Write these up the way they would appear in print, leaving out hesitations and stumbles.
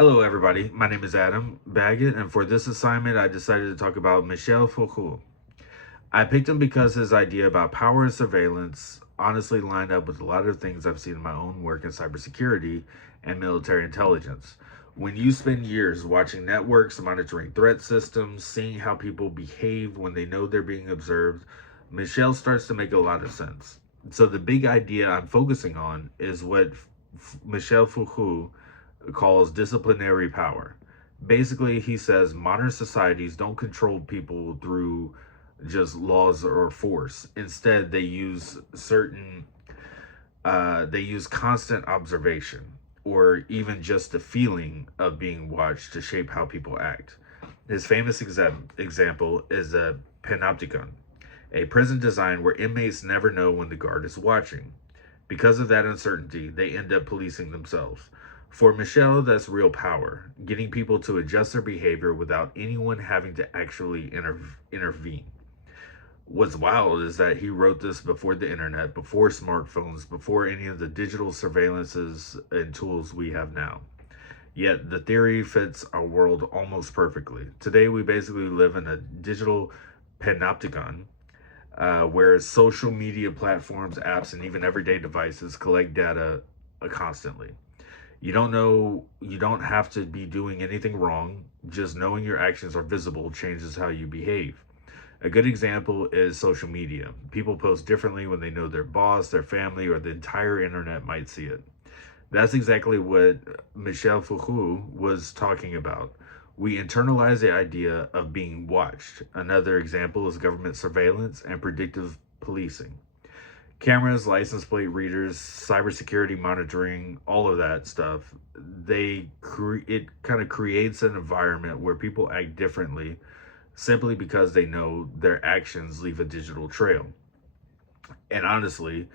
Hello, everybody. My name is Adam Baggett, and for this assignment, I decided to talk about Michel Foucault. I picked him because his idea about power and surveillance honestly lined up with a lot of things I've seen in my own work in cybersecurity and military intelligence. When you spend years watching networks, monitoring threat systems, seeing how people behave when they know they're being observed, Michel starts to make a lot of sense. So, the big idea I'm focusing on is what Michel Foucault calls disciplinary power. Basically, he says modern societies don't control people through just laws or force. Instead, they use constant observation or even just the feeling of being watched to shape how people act. His famous example is a panopticon, a prison design where inmates never know when the guard is watching. Because of that uncertainty, they end up policing themselves. For Michelle, that's real power, getting people to adjust their behavior without anyone having to actually intervene. What's wild is that he wrote this before the internet, before smartphones, before any of the digital surveillances and tools we have now. Yet the theory fits our world almost perfectly. Today, we basically live in a digital panopticon where social media platforms, apps, and even everyday devices collect data constantly. You don't have to be doing anything wrong. Just knowing your actions are visible changes how you behave. A good example is social media. People post differently when they know their boss, their family, or the entire internet might see it. That's exactly what Michel Foucault was talking about. We internalize the idea of being watched. Another example is government surveillance and predictive policing. Cameras, license plate readers, cybersecurity monitoring, all of that stuff. It kind of creates an environment where people act differently simply because they know their actions leave a digital trail. And honestly,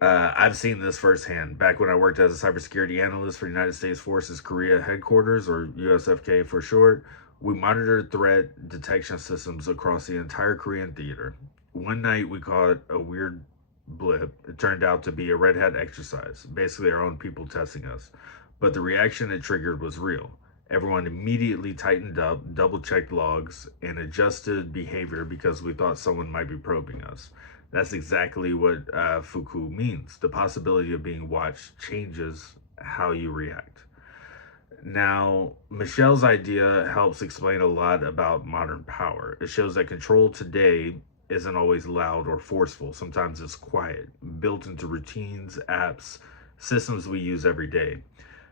I've seen this firsthand. Back when I worked as a cybersecurity analyst for United States Forces Korea headquarters, or USFK for short, we monitored threat detection systems across the entire Korean theater. One night we caught a weird blip. It turned out to be a red hat exercise, basically our own people testing us. But the reaction it triggered was real. Everyone immediately tightened up, double checked logs, and adjusted behavior because we thought someone might be probing us. That's exactly what Foucault means. The possibility of being watched changes how you react. Now, Michelle's idea helps explain a lot about modern power. It shows that control today isn't always loud or forceful. Sometimes it's quiet, built into routines, apps, systems we use every day.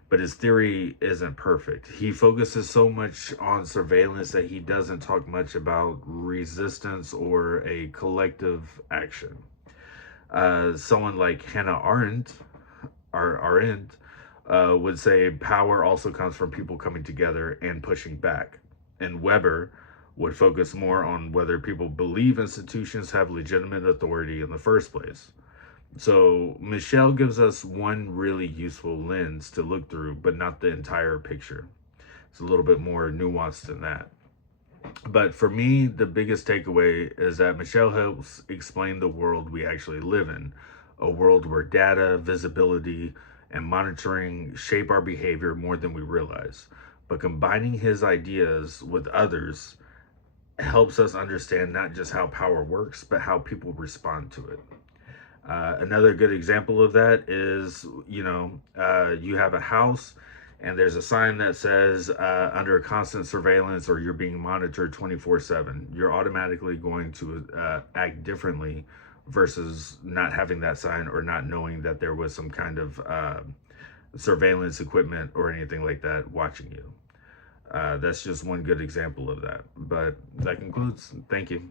But his theory isn't perfect. He focuses so much on surveillance that he doesn't talk much about resistance or a collective action. Someone like Hannah Arendt would say power also comes from people coming together and pushing back. And Weber would focus more on whether people believe institutions have legitimate authority in the first place. So Michelle gives us one really useful lens to look through, but not the entire picture. It's a little bit more nuanced than that. But for me, the biggest takeaway is that Michelle helps explain the world we actually live in, a world where data, visibility, and monitoring shape our behavior more than we realize. But combining his ideas with others helps us understand not just how power works, but how people respond to it. Another good example of that is, you have a house and there's a sign that says under constant surveillance or you're being monitored 24/7. You're automatically going to act differently versus not having that sign or not knowing that there was some kind of surveillance equipment or anything like that watching you. That's just one good example of that. But that concludes. Thank you.